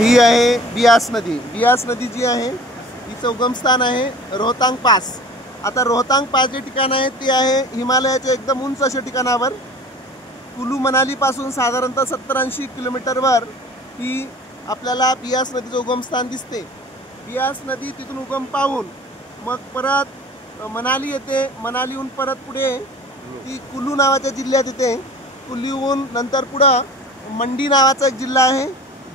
ही आहे बियास नदी. बियास नदी जी आहे हिचं उगमस्थान आहे रोहतांग पास. आता रोहतांग पास जे ठिकाण आहे ते आहे हिमालयाच्या एकदम उंच अशा ठिकाणावर. कुलू मनालीपासून साधारणतः 70-80 किलोमीटरवर ही आपल्याला बियास नदीचं उगमस्थान दिसते. बियास नदी तिथून उगम पाहून मग परत मनाली येते. मनालीहून परत पुढे ती कुलू नावाच्या जिल्ह्यात येते. कुल्लीहून नंतर पुढं मंडी नावाचा एक जिल्हा आहे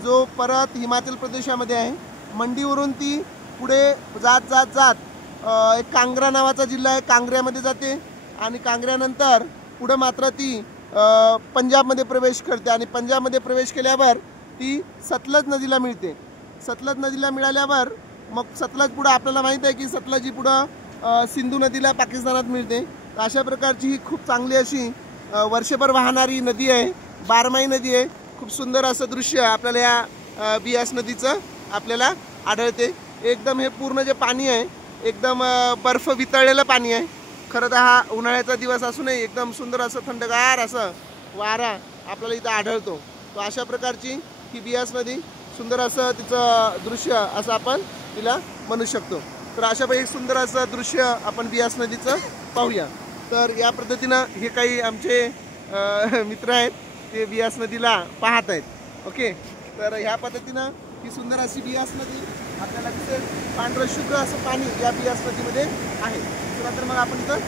जो परत हिमाचल प्रदेशामध्ये आहे. मंडीवरून ती पुढे जात जात जात एक कांगरा नावाचा जिल्हा आहे, कांगऱ्यामध्ये जाते आणि कांगऱ्यानंतर पुढं मात्र ती पंजाबमध्ये प्रवेश करते आणि पंजाबमध्ये प्रवेश केल्यावर ती सतलज नदीला मिळते. सतलज नदीला मिळाल्यावर मग सतलज पुढं आपल्याला माहीत आहे की सतलज ही पुढं सिंधू नदीला पाकिस्तानात मिळते. अशा प्रकारची ही खूप चांगली अशी वर्षभर वाहणारी नदी आहे, बारमाही नदी आहे. खूप सुंदर असं दृश्य आपल्याला या बियास नदीचं आपल्याला आढळते. एकदम हे पूर्ण जे पाणी आहे एकदम बर्फ वितळलेलं पाणी आहे. खरं तर हा उन्हाळ्याचा दिवस असूनही एकदम सुंदर असं थंडगार असं वारा आपल्याला इथं आढळतो. तो अशा प्रकारची ही बियास नदी सुंदर असं तिचं दृश्य असं आपण तिला म्हणू शकतो. तर अशा एक सुंदर असं दृश्य आपण बियास नदीचं पाहूया. तर या पद्धतीनं हे काही आमचे मित्र आहेत ते बियास नदीला पाहत आहेत. ओके, तर ह्या पद्धतीनं ही सुंदर अशी बियास नदी आपल्याला दिसेल. पांढरं शुभ्र असं पाणी या बियास नदीमध्ये आहे. चला तर मग आपण इथं